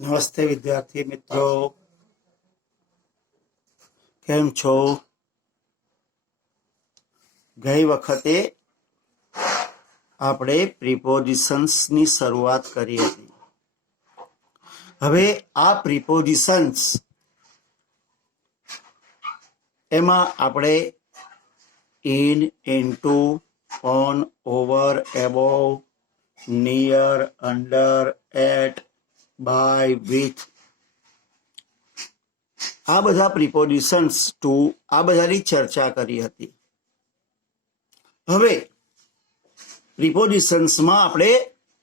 નમસ્તે વિદ્યાર્થી મિત્રો, કેમ છો? ગઈ વખતે આપણે પ્રિપોઝિશન્સની શરૂઆત કરી હતી. હવે આ પ્રિપોઝિશન્સ એમાં આપણે in, into, on, over, above, near, under, at, by, with, આ બધા પ્રિપોઝિશન્સ ટુ, આ બધાની ચર્ચા કરી હતી. હવે પ્રિપોઝિશન્સમાં આપણે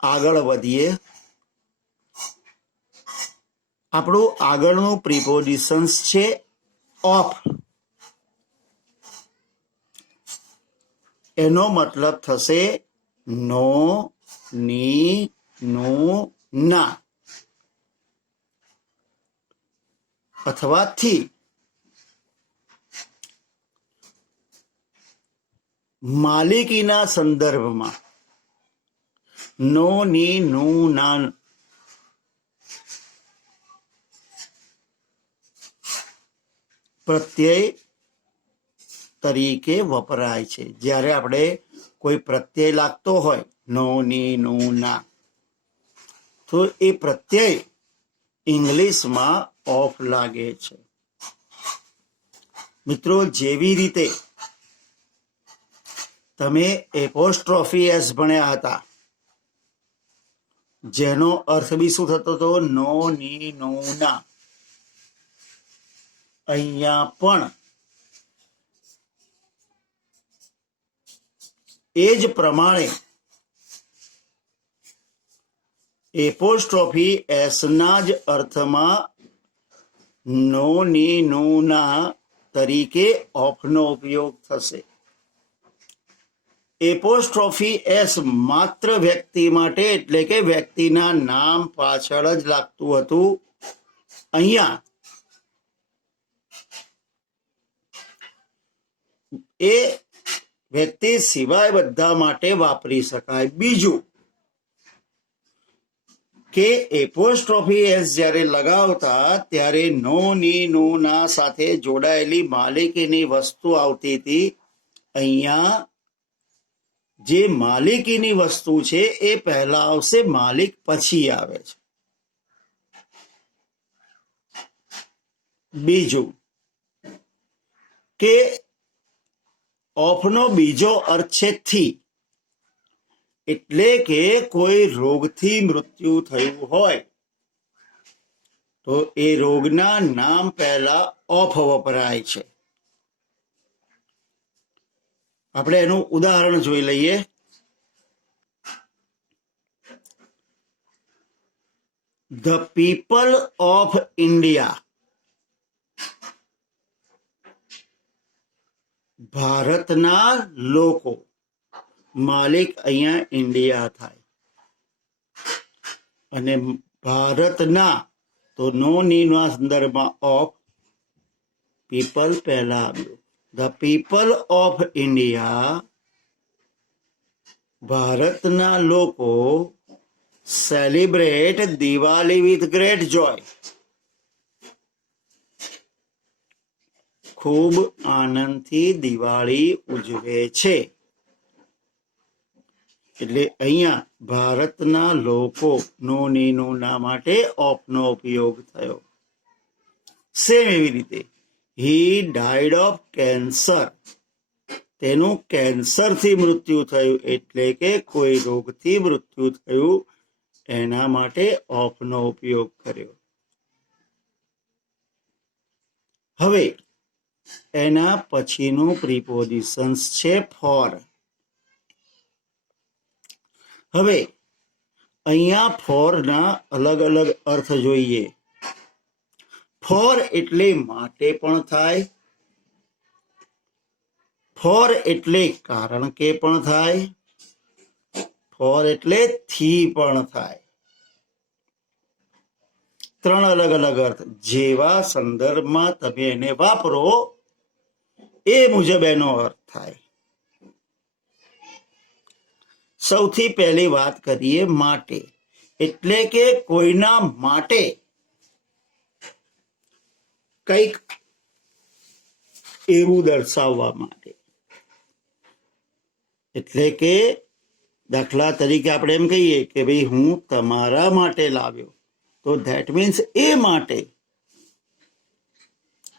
આગળ વધીએ. આપણું આગળનું પ્રિપોઝિશન્સ છે ઓફ. એનો મતલબ થશે નો, ની, નું, ના અથવા થી. માલિકીના સંદર્ભમાં નો, ની, નું, ના પ્રત્યય તરીકે વપરાય છે. જ્યારે આપણે કોઈ પ્રત્યય લાગતો હોય નો, ની, નું, ના, તો એ પ્રત્યય ઇંગ્લિશમાં ઓફ લાગે છે. મિત્રો, જેવી રીતે તમે એપોસ્ટ્રોફી એસ ભણ્યા હતા, જેનો અર્થ બી શું થતો હતો? નો, ની, નું, ના. અહીંયા પણ એ જ પ્રમાણે એપોસ્ટ્રોફી એસ ના જ અર્થમાં નો, ની, નું, ના તરીકે ઓફનો ઉપયોગ થશે. એપોસ્ટ્રોફી એસ માત્ર વ્યક્તિ માટે, એટલે કે વ્યક્તિના નામ પાછળ જ લાગતું હતું. અહીંયા એ વ્યક્તિ સિવાય બધા માટે વાપરી શકાય. બીજું કે એપોસ્ટ્રોફી એસ જ્યારે લગાવતા ત્યારે નો, ની, નું, ના સાથે જોડાયેલી માલિકીની વસ્તુ આવતી હતી. અહીંયા જે માલિકીની વસ્તુ છે એ પહેલા આવશે, માલિક પછી આવે છે. બીજું કે ઓફનો બીજો અર્થ છે થી, એટલે કે કોઈ રોગથી મૃત્યુ થયું હોય તો એ રોગના નામ પહેલા ઓફ વપરાય છે. આપણે એનું ઉદાહરણ જોઈ લઈએ. ધ પીપલ ઓફ ઇન્ડિયા, ભારતના લોકો. માલિક અહીંયા ઇન્ડિયા થાય અને ભારતના તો નો, ની ના સંદર્ભમાં ઓફ, પીપલ પહેલા આવ્યું. ધ પીપલ ઓફ ઇન્ડિયા, ભારતના લોકો સેલિબ્રેટ દિવાળી વિથ ગ્રેટ જોય, ખૂબ આનંદથી દિવાળી ઉજવે છે. એટલે અહીંયા ભારતના લોકો નો, ની, નું, ના માટે ઓફનો ઉપયોગ થયો. સેમ એવી રીતે હી ડાઈડ ઓફ કેન્સર, તેનું કેન્સરથી મૃત્યુ થયું, એટલે કે કોઈ રોગથી મૃત્યુ થયું, એના માટે ઓફનો ઉપયોગ કર્યો. હવે એના પછીનું પ્રિપોઝિશન્સ છે ફોર. હવે અહીંયા ફોરના અલગ અલગ અર્થ જોઈએ. ફોર એટલે માટે પણ થાય, ફોર એટલે કારણ કે પણ થાય, ફોર એટલે થી પણ થાય. ત્રણ અલગ અલગ અર્થ. જેવા સંદર્ભમાં તમે એને વાપરો એ મુજબ એનો અર્થ થાય. સૌથી પહેલી વાત કરીએ માટે. એટલે કે કોઈના માટે કંઈક એવું દર્શાવવા માટે. એટલે કે દાખલા તરીકે આપણે એમ કહીએ કે ભાઈ હું તમારા માટે લાવ્યો, તો ધેટ મીન્સ એ માટે,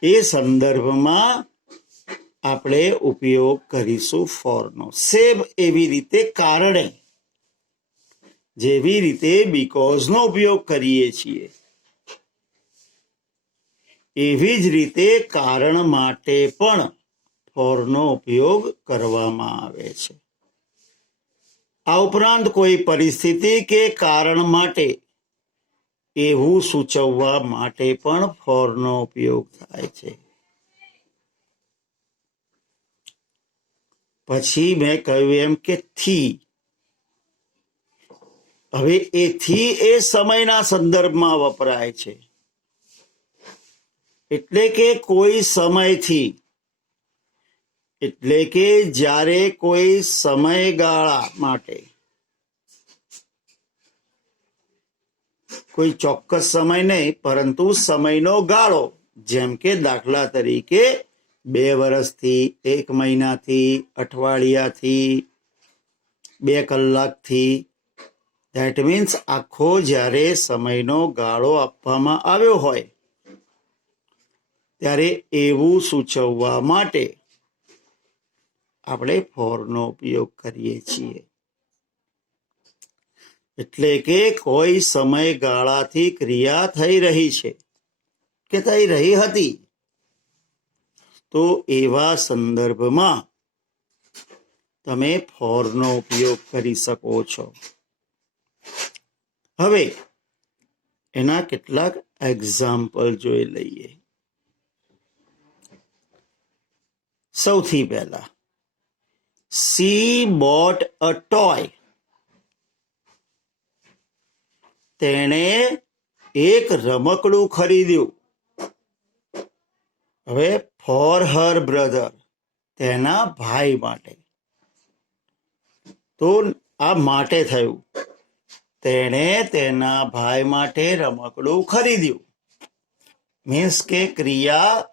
એ સંદર્ભમાં આપણે ઉપયોગ કરીશું ફોરનો. સેમ એવી રીતે કારણે, જેવી રીતે બીકોઝનો ઉપયોગ કરીએ છીએ, એવી જ રીતે કારણ માટે પણ ફોરનો ઉપયોગ કરવામાં આવે છે. આ ઉપરાંત કોઈ પરિસ્થિતિ કે કારણ માટે એવું સૂચવવા માટે પણ ફોરનો ઉપયોગ થાય છે. પછી મેં કહ્યું એમ કે થી. હવે એ થી એ સમયના સંદર્ભમાં વપરાય છે. એટલે કે કોઈ સમયથી, એટલે કે જ્યારે કોઈ સમયગાળા માટે, કોઈ ચોક્કસ સમય નહીં પરંતુ સમયનો ગાળો, જેમ કે દાખલા તરીકે 2 વર્ષથી, 1 મહિનાથી, અઠવાડિયાથી, 2 કલાકથી, ધેટ મીન્સ આખો જ્યારે સમયનો ગાળો આપવામાં આવ્યો હોય ત્યારે એવું સૂચવવા માટે આપણે ફોરનો ઉપયોગ કરીએ છીએ. એટલે કે કોઈ સમયગાળાથી ક્રિયા થઈ રહી છે કે થઈ રહી હતી, તો એવા સંદર્ભમાં તમે ફોરનો ઉપયોગ કરી શકો છો. હવે એના કેટલાક એક્ઝામ્પલ જોઈ લઈએ. સૌથી પહેલા, સી બોટ અ ટોય. તેણે એક રમકડું ખરીદ્યું. હવે ફોર હર બ્રધર, તેના ભાઈ માટે. તો આ માટે થયું. તેણે તેના ભાઈ માટે રમકડું ખરીદ્યું. મીન્સ કે ક્રિયા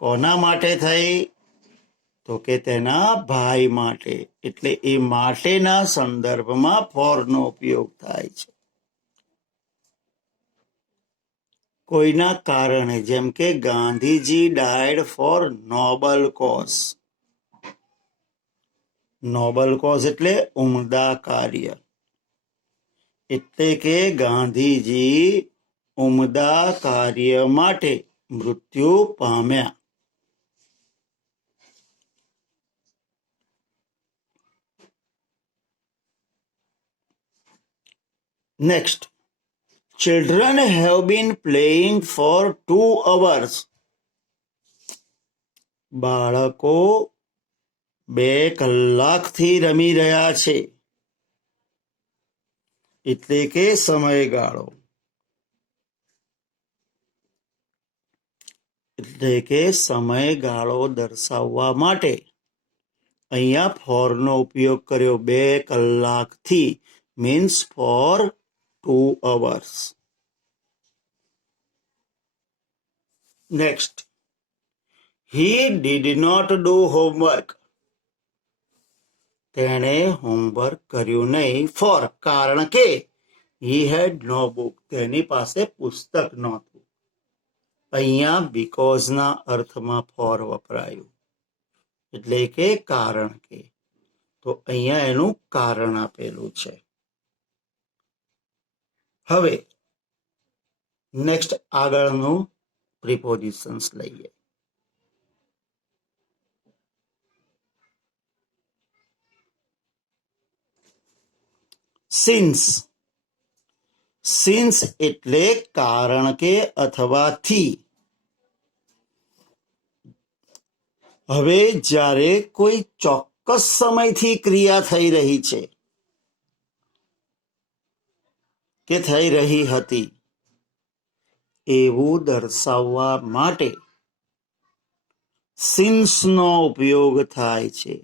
કોના માટે થઈ? તો કે તેના ભાઈ માટે. એટલે એ માટેના સંદર્ભમાં ફોરનો ઉપયોગ થાય છે. કોઈના કારણે, જેમ કે Gandhiji died for noble cause. Noble cause એટલે ઉમદા કાર્ય. એટલે કે ગાંધીજી ઉમદા કાર્ય માટે મૃત્યુ પામ્યા. Next, children have been playing for 2 hours. બાળકો 2 કલાકથી રમી રહ્યા છે. એટલે કે સમયગાળો. એટલે કે સમયગાળો દર્શાવવા માટે અહીંયા ફોરનો ઉપયોગ કર્યો. 2 કલાકથી means for 2 hours. Next, he did not do homework. તેણે હોમવર્ક કર્યું નહીં. ફોર, કારણ કે he had no book, તેની પાસે પુસ્તક નહોતું. અહીંયા બીકોઝના અર્થમાં ફોર વપરાયું. એટલે કે કારણ કે. તો અહીંયા એનું કારણ આપેલું છે. હવે નેક્સ્ટ આગળનું પ્રિપોઝિશન્સ લઈએ. સિન્સ. સિન્સ એટલે કારણ કે અથવા થી. હવે જ્યારે કોઈ ચોક્કસ સમયથી ક્રિયા થઈ રહી છે કે થઈ રહી હતી એવું દર્શાવવા માટે સિન્સનો ઉપયોગ થાય છે.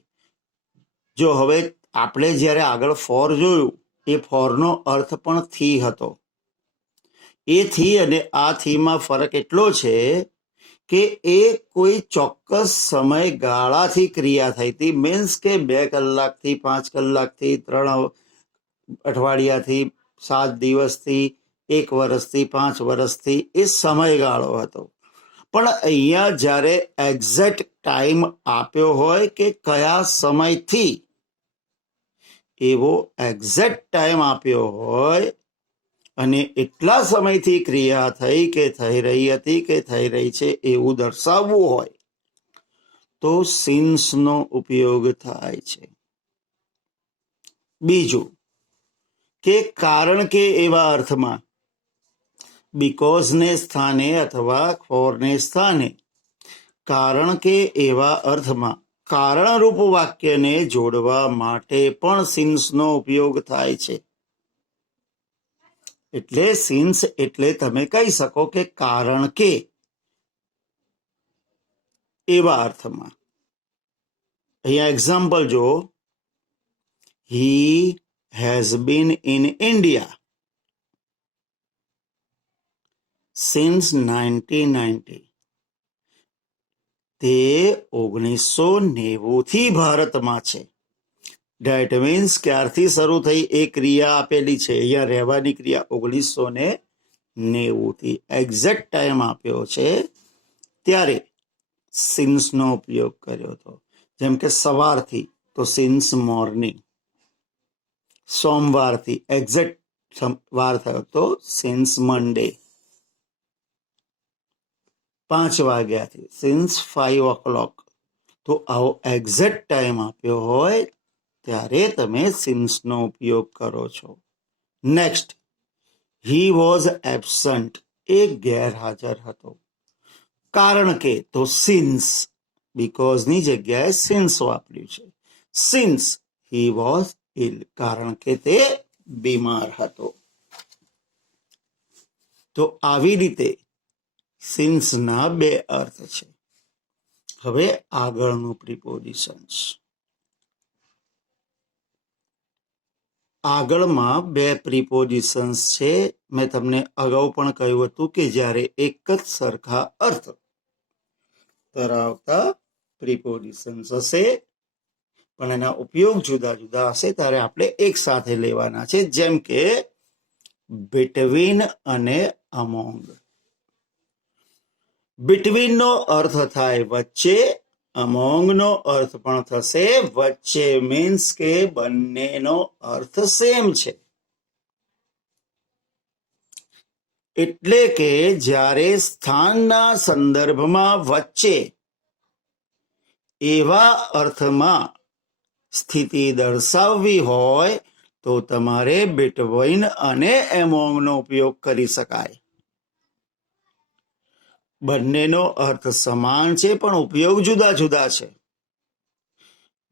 જો હવે આપણે જ્યારે આગળ ફોર જોયું, એ ફોરનો અર્થ પણ થી હતો. એ થી અને આ થીમાં ફરક એટલો છે કે એ કોઈ ચોક્કસ સમયગાળાથી ક્રિયા થઈ હતી. મીન્સ કે 2 કલાકથી 5 કલાકથી 3 અઠવાડિયાથી 7 દિવસથી 1 વર્ષથી 5 વર્ષથી એ સમયગાળો હતો. પણ અહીંયા જ્યારે એક્ઝેક્ટ ટાઈમ આપ્યો હોય કે કયા સમયથી, એવો એક્ઝેક્ટ ટાઈમ આપ્યો હોય અને એટલા સમયથી ક્રિયા થઈ કે થઈ રહી હતી કે થઈ રહી છે એવું દર્શાવવું હોય તો સિન્સનો ઉપયોગ થાય છે. બીજું કે કારણ કે એવા અર્થમાં બીકોઝને સ્થાને અથવા ફોરને સ્થાને કારણ કે એવા અર્થમાં કારણરૂપ વાક્યને જોડવા માટે પણ સિન્સનો ઉપયોગ થાય છે. એટલે સિન્સ એટલે તમે કહી શકો કે કારણ કે એવા અર્થમાં. અહીંયા એક્ઝામ્પલ જો, he has been in India since 1990. તે 1990 થી ભારતમાં છે. ડેટ મીન્સ ક્યારથી શરૂ થઈ એ ક્રિયા આપેલી છે. અહીંયા રહેવાની ક્રિયા 1990 થી એક્ઝેક્ટ ટાઈમ આપ્યો છે ત્યારે સિન્સનો ઉપયોગ કર્યો હતો. જેમ કે સવારથી તો સિન્સ મોર્નિંગ, સોમવારથી એક્ઝેક્ટ વાર થયો તો સિન્સ મંડે, 5 વાગ્યાથી સિન્સ 5 o'clock. તો આવો એક્ઝેક્ટ ટાઈમ આપ્યો હોય ત્યારે તમે સિન્સનો ઉપયોગ કરો છો. Next, he was absent. એ ગેરહાજર હતો. કારણ કે તો સિન્સ, બીકોઝની જગ્યાએ સિન્સ વાપર્યું છે. સિન્સ હી વોઝ ઇલ, કારણ કે તે બીમાર હતો. તો આવી રીતે સિન્સના 2 અર્થ છે. હવે આગળનું પ્રિપોઝિશન્સ. આગળમાં 2 પ્રિપોઝિશન્સ છે. મેં તમને અગાઉ પણ કહ્યું હતું કે જ્યારે એક જ સરખા અર્થ ધરાવતા પ્રિપોઝિશન્સ હશે પણ એના ઉપયોગ જુદા જુદા હશે ત્યારે આપણે એક સાથે લેવાના છે. જેમ કે બિટવીન અને અમોંગ. બિટવીનનો અર્થ થાય વચ્ચે, અમોંગનો અર્થ પણ થશે વચ્ચે. મીન્સ કે બંનેનો અર્થ સેમ છે. એટલે કે જ્યારે સ્થાનના સંદર્ભમાં વચ્ચે એવા અર્થમાં સ્થિતિ દર્શાવવી હોય તો તમારે બિટવીન અને એમોંગનો ઉપયોગ કરી શકાય. બંનેનો અર્થ સમાન છે પણ ઉપયોગ જુદા જુદા છે.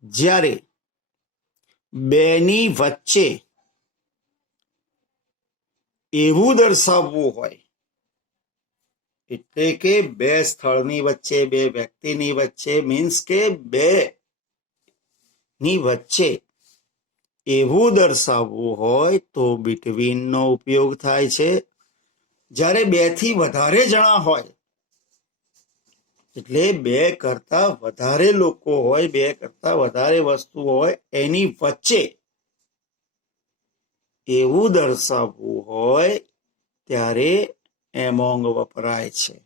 જ્યારે બેની વચ્ચે એવું દર્શાવવું હોય, એટલે કે 2 સ્થળની વચ્ચે, 2 વ્યક્તિની વચ્ચે, મીન્સ કે 2 ની વચ્ચે એવું દર્શાવવું હોય તો બિટવીનનો ઉપયોગ થાય છે. જ્યારે 2 થી વધારે જણા હોય, એટલે 2 કરતા વધારે લોકો હોય, 2 કરતા વધારે વસ્તુ હોય, એની વચ્ચે એવું દર્શાવવું હોય ત્યારે એમોંગ વપરાય છે.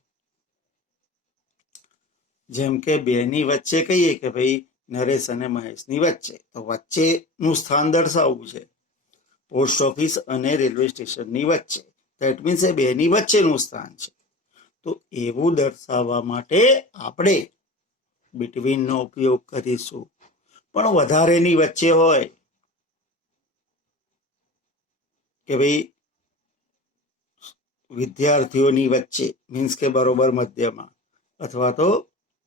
જેમ કે 2 ની વચ્ચે કહીએ કે ભાઈ નરેશ અને મહેશની વચ્ચે, તો વચ્ચેનું સ્થાન દર્શાવવું છે. પોસ્ટ ઓફિસ અને રેલવે સ્ટેશનની વચ્ચે, ધેટ મીન્સ એ 2 ની વચ્ચેનું સ્થાન છે. તો એવું દર્શાવવા માટે આપણે બિટવીનનો ઉપયોગ કરીશું. પણ વધારેની વચ્ચે હોય કે ભાઈ વિદ્યાર્થીઓની વચ્ચે, મીન્સ કે બરોબર મધ્યમાં, અથવા તો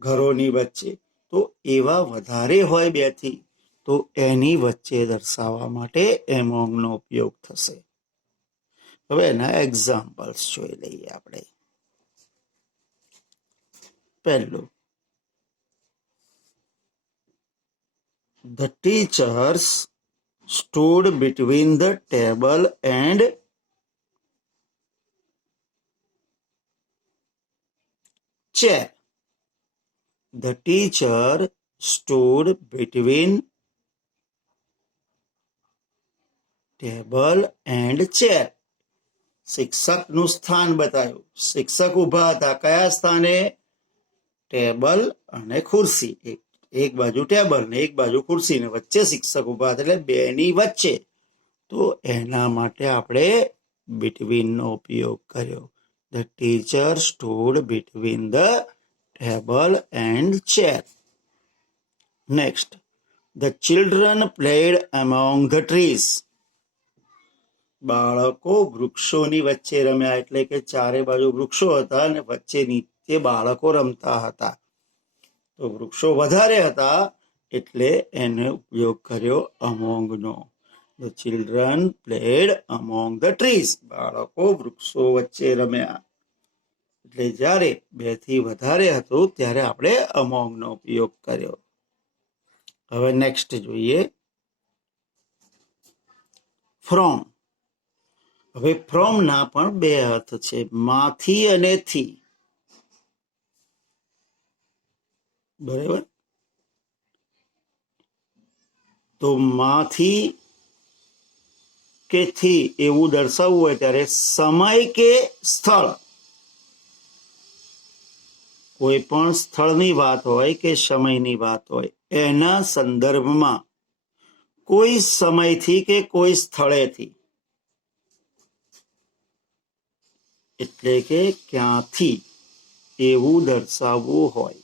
ઘરોની વચ્ચે, તો એવા વધારે હોય 2 થી, તો એની વચ્ચે દર્શાવવા માટે એમોંગનો ઉપયોગ થશે. હવે એના એક્ઝામ્પલ્સ જોઈ લઈએ આપણે. પહેલું, the teachers stood between the table and chair. The teacher stood between table and chair. શિક્ષકનું સ્થાન બતાવ્યું. શિક્ષક ઉભા હતા કયા સ્થાને? ટેબલ અને ખુરશી. એક બાજુ ટેબલ ને એક બાજુ ખુરશી ને વચ્ચે શિક્ષક ઉભા હતા, એટલે બેની વચ્ચે. તો એના માટે આપણે between નો ઉપયોગ કર્યો. The teacher stood between the table and chair. Next, the children played among the trees. બાળકો વૃક્ષોની વચ્ચે રમ્યા, એટલે કે ચારે બાજુ વૃક્ષો હતા અને વચ્ચે નીચે બાળકો રમતા હતા. તો વૃક્ષો વધારે હતા એટલે એને ઉપયોગ કર્યો among no. The children played among the trees. બાળકો વૃક્ષો વચ્ચે રમ્યા. એટલે જ્યારે 2 થી વધારે હતું ત્યારે આપણે among નો ઉપયોગ કર્યો. હવે નેક્સ્ટ જોઈએ from. હવે ફ્રોમ ના પણ 2 અર્થ છે, માંથી અને થી. બરાબર? તો માંથી કે થી એવું દર્શાવવું હોય ત્યારે સમય કે સ્થળ, કોઈ પણ સ્થળની વાત હોય કે સમયની વાત હોય, એના સંદર્ભમાં કોઈ સમયથી કે કોઈ સ્થળેથી, એટલે કે ક્યાંથી એવું દર્શાવવું હોય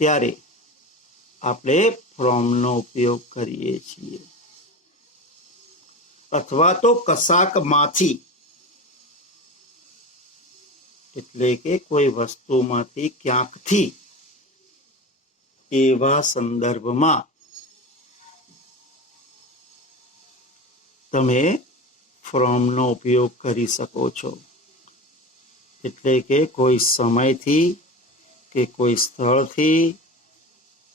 ત્યારે આપણે ફ્રોમ નો ઉપયોગ કરીએ છીએ. અથવા તો કશાકમાંથી, એટલે કે કોઈ વસ્તુમાંથી ક્યાંકથી, એવા સંદર્ભમાં તમે ફ્રોમ નો ઉપયોગ કરી શકો છો. એટલે કે કોઈ સમયથી કે કોઈ સ્થળથી,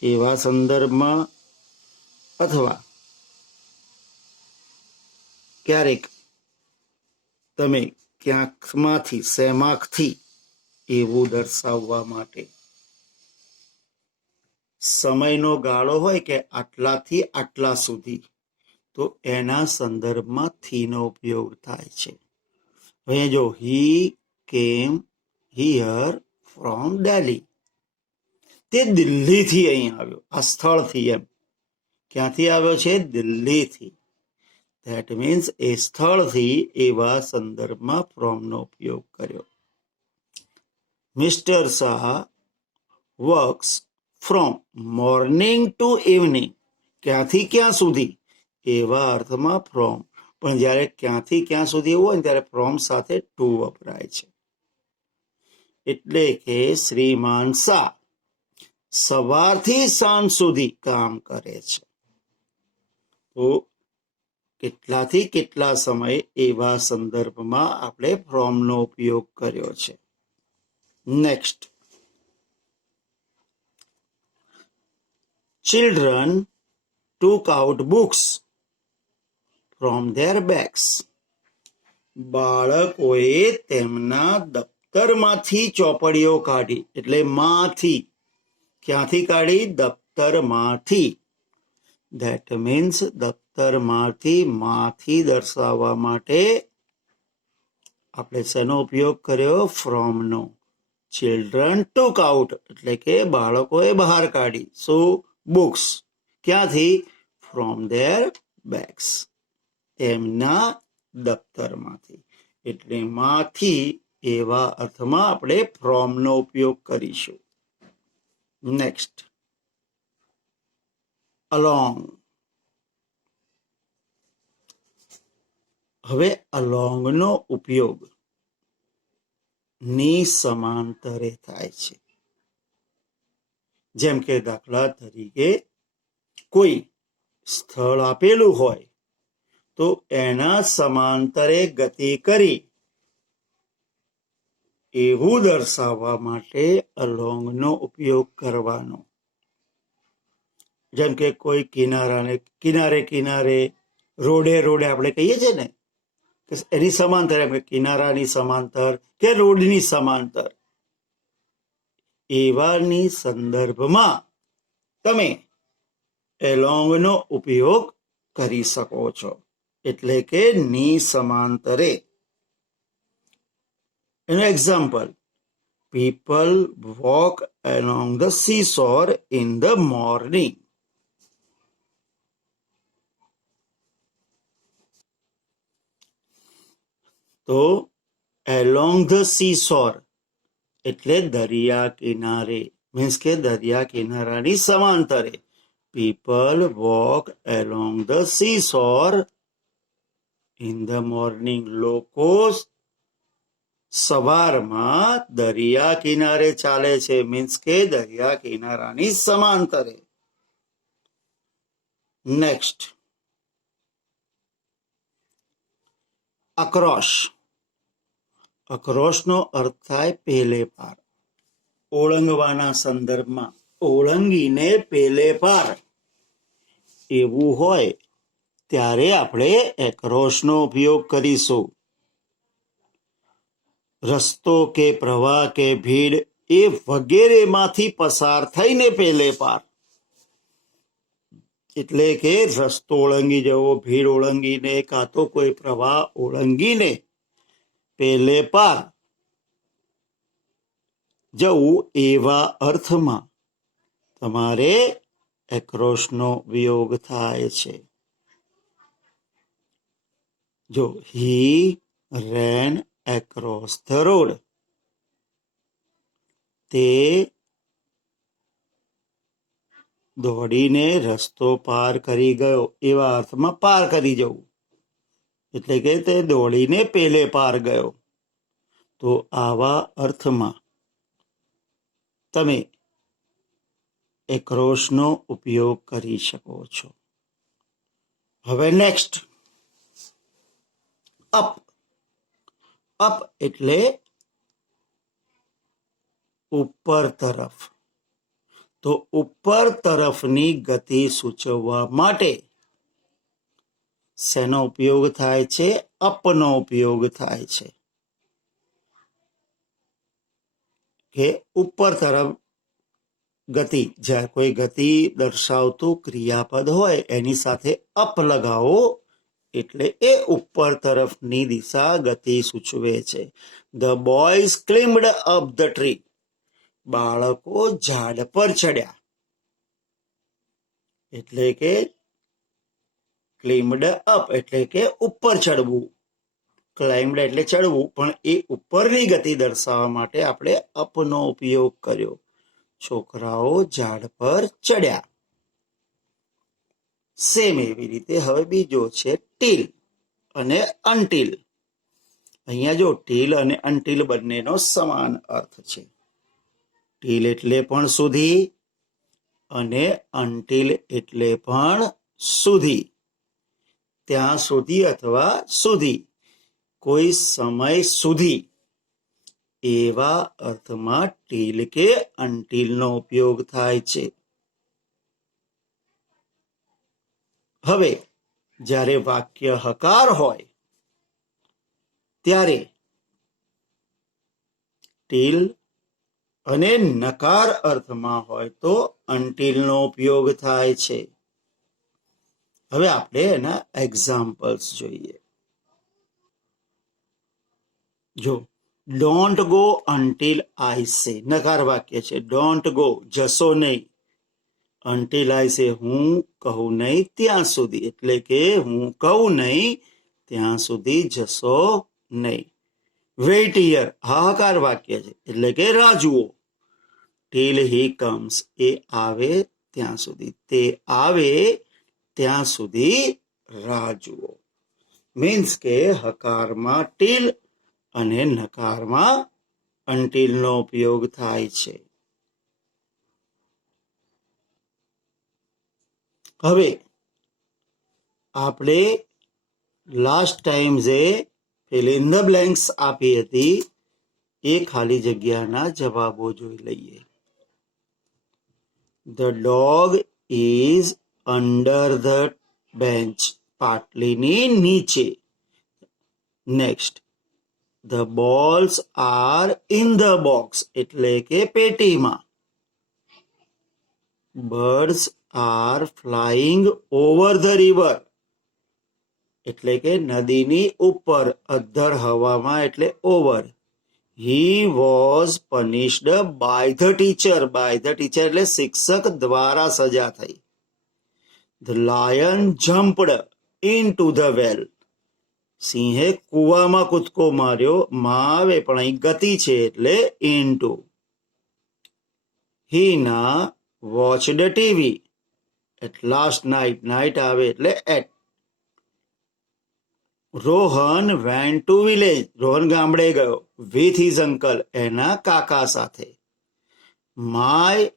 એવા સંદર્ભમાં, અથવા ક્યારેક તમે ક્યાંકમાંથી, શેમાંથી એવું દર્શાવવા માટે. સમયનો ગાળો હોય કે આટલાથી આટલા સુધી, તો એના સંદર્ભમાં થી નો ઉપયોગ થાય છે. અહીંયા જો હી કેમ હિયર ફ્રોમ દિલ્હી, તે દિલ્હીથી અહીં આવ્યો, આ સ્થળથી. એમ ક્યાંથી આવ્યો છે? દિલ્હીથી. ધેટ મીન્સ એ સ્થળથી એવા સંદર્ભમાં ફ્રોમ નો ઉપયોગ કર્યો. Mister Shah works from morning to evening. ક્યાંથી ક્યાં સુધી, એવા અર્થમાં ફ્રોમ. પણ જ્યારે ક્યાંથી ક્યાં સુધી એવું હોય ને ત્યારે ફ્રોમ સાથે ટુ વપરાય છે. એટલે કે શ્રીમાન શાહ સવારથી સાંજ સુધી કામ કરે છે. તો કેટલાથી કેટલા સમય, એવા સંદર્ભમાં આપણે ફ્રોમ નો ઉપયોગ કર્યો છે. Next, children took out books from their bags. બાળકોએ તેમના દફતરમાંથી ચોપડીઓ કાઢી, એટલે માંથી. ક્યાંથી કાઢી? દફતરમાંથી. ધેટ મીન્સ દફતરમાંથી, માંથી દર્શાવવા માટે આપણે શેનો ઉપયોગ કર્યો? ફ્રોમ નો. ચિલ્ડ્રન ટુક આઉટ, એટલે કે બાળકોએ બહાર કાઢી. શું? બુક્સ. ક્યાંથી? ફ્રોમ ધેર બેગ્સ, એમના દફતરમાંથી. એટલે માંથી, એવા અર્થમાં આપણે ફ્રોમ નો ઉપયોગ કરીશું. Next, along. હવે અલોંગ નો ઉપયોગ ની સમાંતરે થાય છે. જેમ કે દાખલા તરીકે કોઈ સ્થળ આપેલું હોય તો એના સમાંતરે ગતિ કરી એવું દર્શાવવા માટે અલોંગ નો ઉપયોગ કરવાનો. જેમ કે કોઈ કિનારે કિનારે, રોડે આપણે કહીએ છીએ ને, કે એની સમાંતર, કિનારાની સમાંતર કે રોડની સમાંતર. એવાની સંદર્ભમાં તમે એલોંગનો ઉપયોગ કરી શકો છો, એટલે કે ની સમાંતરે. એનું example, people walk along the seashore in the morning. તો along the seashore એટલે દરિયા કિનારે, મીન્સ કે દરિયા કિનારાની સમાંતરે. people walk along the seashore in the morning. લોકો સવારમાં દરિયા કિનારે ચાલે છે, મીન્સ કે દરિયા કિનારાની સમાંતરે. Next, across. અક્રોસનો અર્થ થાય પેલે પાર, ઓળંગવાના સંદર્ભમાં. ઓળંગીને પેલે પાર એવું હોય ત્યારે આપણે એક્રોસનો ઉપયોગ કરીશું. રસ્તો કે પ્રવાહ કે ભીડ એ વગેરેમાંથી પસાર થઈને પેલે પાર, એટલે કે રસ્તો ઓળંગી જવો, ભીડ ઓળંગીને, કાં તો કોઈ પ્રવાહ ઓળંગીને પેલે પાર જવું, એવા અર્થમાં તમારે એક્રોસનો વિયોગ થાય છે. જો he ran across the road, તે દોડીને રસ્તો પાર કરી ગયો, એવા અર્થમાં પાર કરી જવું, એટલે કે તે દોડીને પેલે પાર ગયો. તો આવા અર્થમાં તમે એક્રોસનો ઉપયોગ કરી શકો છો. હવે નેક્સ્ટ, અપ. અપ એટલે ઉપર તરફ. તો ઉપર તરફની ગતિ સૂચવવા માટે શેનો ઉપયોગ થાય છે? અપનો ઉપયોગ થાય છે. કે ઉપર તરફ ગતિ, જ્યારે કોઈ ગતિ દર્શાવતું ક્રિયાપદ હોય એની સાથે અપ લગાવો એટલે એ ઉપર તરફની દિશા ગતિ સૂચવે છે. The boys climbed up the tree, બાળકો ઝાડ પર ચડ્યા, એટલે કે ક્લિમ્બડ અપ એટલે કે ઉપર ચડવું, ક્લાઇમ્બડ એટલે ચડવું, પણ એ ઉપરની ગતિ દર્શાવવા માટે આપણે અપનો ઉપયોગ કર્યો. છોકરાઓ ઝાડ પર ચડ્યા. સેમ એવી રીતે હવે બીજો છે ટીલ અને અનટીલ. અહીંયા જો ટીલ અને અનટીલ બંનેનો સમાન અર્થ છે. ટીલ એટલે પણ સુધી અને અનટીલ એટલે પણ સુધી. ત્યાં સુધી અથવા સુધી, કોઈ સમય સુધી, એવા અર્થમાં ટીલ કે અનટીલનો ઉપયોગ થાય છે. હવે જ્યારે વાક્ય હકાર હોય ત્યારે ટીલ અને નકાર અર્થમાં હોય તો અનટીલનો ઉપયોગ થાય છે. હવે આપણે એના એક્ઝામ્પલ્સ જોઈએ. જો ડોન્ટ ગો અનટીલ આઈ સે, નકાર વાક્ય છે. ડોન્ટ ગો, જશો નહીં. અનટીલ આઈ સે, હું કહું નહીં ત્યાં સુધી, એટલે કે હું કહું નહીં ત્યાં સુધી જશો નહીં. વેઇટ હિયર, હાહાકાર વાક્ય છે, એટલે કે રાહ જુઓ. ટીલ હી કમ્સ, એ આવે ત્યાં સુધી, તે આવે ત્યાં સુધી રાહ જુઓ. મીન્સ કે હકારમાં ટીલ અને નકારમાં અનટીલનો ઉપયોગ થાય છે. હવે આપણે લાસ્ટ ટાઈમ જે ફિલ ઇન ધ બ્લેન્ક્સ આપી હતી એ ખાલી જગ્યાના જવાબો જોઈ લઈએ. The dog is under the bench, પાટલીની નીચે. Next, the balls are in the box એટલે કે પેટીમાં. Birds are flying over the river એટલે કે નદીની ઉપર, અધ્ધર હવામાં એટલે over. He was punished by the teacher. By the teacher એટલે શિક્ષક દ્વારા સજા થઈ. The lion jumped in to the વેલ. સિંહે કૂવામાં કૂદકો માર્યો. માં આવે પણ અહીં ગતિ છે એટલે into. Heena watched TV. At last night. Night આવે એટલે at. Rohan went to village. Rohan ગામડે ગયો. વિથ હિઝ અંકલ એના કાકા સાથે. My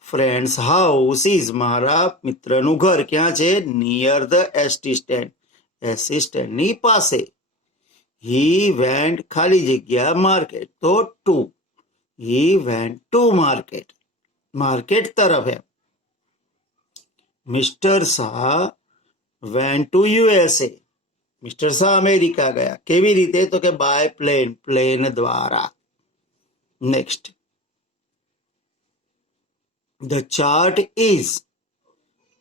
friends house is. મારા મિત્રનું ઘર ક્યાં છે? Near the ST stand. ST સ્ટેન્ડની પાસે. હી વેન્ટ ખાલી જગ્યા માર્કેટ તો to. He went to market. Market તરફ એમ. Mister Shah went to USA. Mister Shah America ગયા. કેવી રીતે? તો કે બાય પ્લેન. પ્લેન દ્વારા. Next. The chart is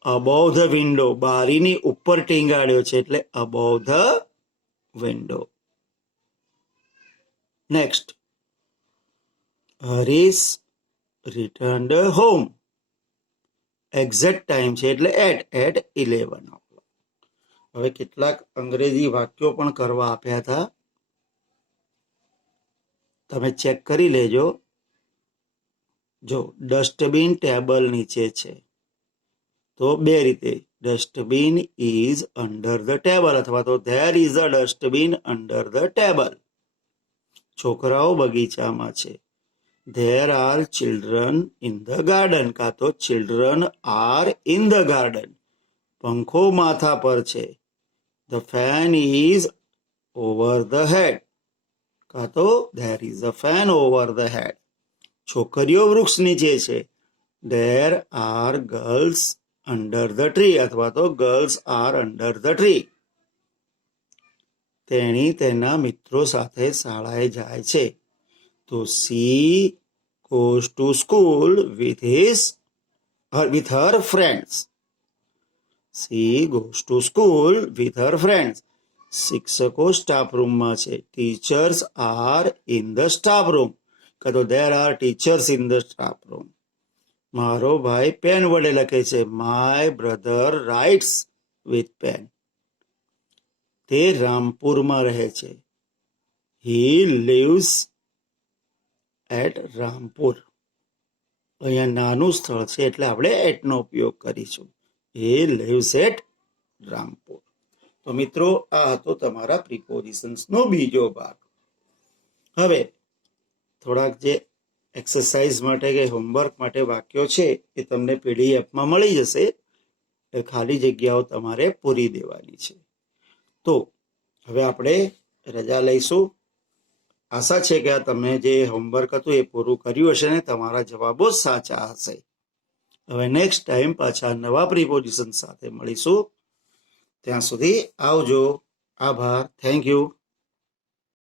above the window. બારીની ઉપર ટીંગાડ્યો છે એટલે above the window. Next. Harish returned home. Exact time છે એટલે એટ 11 o'clock. હવે કેટલાક અંગ્રેજી વાક્યો પણ કરવા આપ્યા હતા, તમે ચેક કરી લેજો. જો ડસ્ટબિન ટેબલ નીચે છે તો બે રીતે, dustbin is under the table અથવા તો there is a dustbin under the table. છોકરાઓ બગીચામાં છે. There are children in the garden કાં તો children are in the garden. પંખો માથા પર છે. The fan is over the head કાં તો there is a fan over the head. છોકરીઓ વૃક્ષ નીચે છે. There are girls under the tree અથવા તો girls are under the tree. તેણી તેના મિત્રો સાથે શાળાએ જાય છે. તો C goes to school with her friends. She goes to school with her friends. શિક્ષકો સ્ટાફ રૂમમાં છે. Teachers are in the staff room કાં તો there are teachers in the staff room. મારો ભાઈ પેન વડે લખે છે. My brother writes with pen. તે રામપુરમાં રહે છે. He lives at Rampur. અહીંયા નાનું સ્થળ છે એટલે આપણે એટનો ઉપયોગ કરીશું. He lives at Rampur. તો મિત્રો આ હતો તમારા પ્રિપોઝિશન્સનો બીજો ભાગ. હવે થોડાક જે એક્સરસાઇઝ માટે કે હોમવર્ક માટે વાક્યો છે એ તમને પીડીએફમાં મળી જશે. એ ખાલી જગ્યાઓ તમારે પૂરી દેવાની છે. તો હવે આપણે રજા લઈશું. આશા છે કે આ તમે જે હોમવર્ક હતું એ પૂરું કર્યું હશે ને તમારા જવાબો સાચા હશે. હવે નેક્સ્ટ ટાઈમ પાછા નવા પ્રિપોઝિશન સાથે મળીશું. ત્યાં સુધી આવજો. આભાર. Thank you.